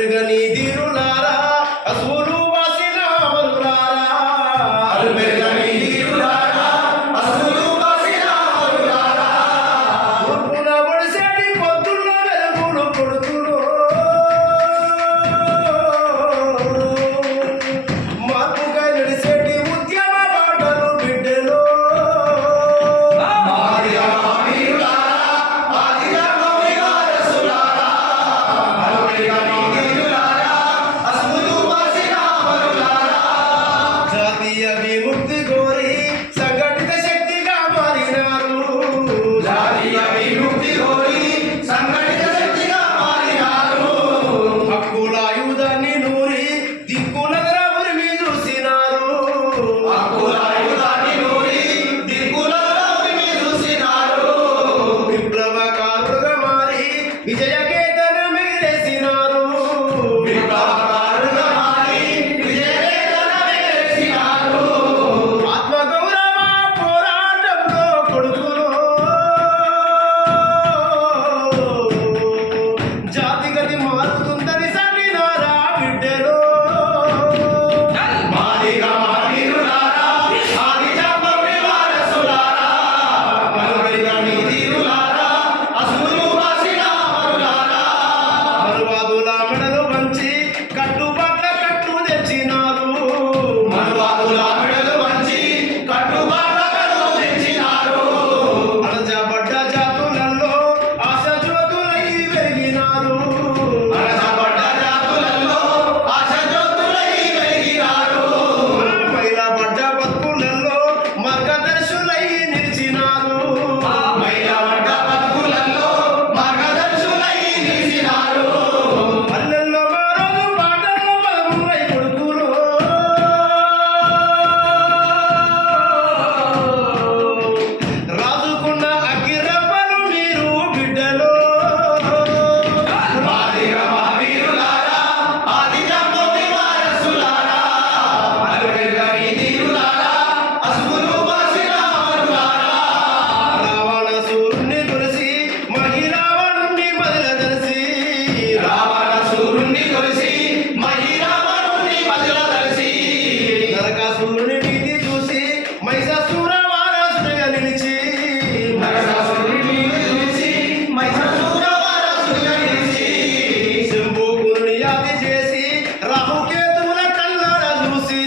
மாதர்கனிதிரு మహిషాసురుని వీధి చూసి మహిషాసుర వారాసురుగా నిలిచి. మహిషాసురుని చూసి మహిషాసుర వారాసురుగా నిలిచి. శంభుకుని యాది చేసి రాహుకేతువుల కళ్ళారా చూసి.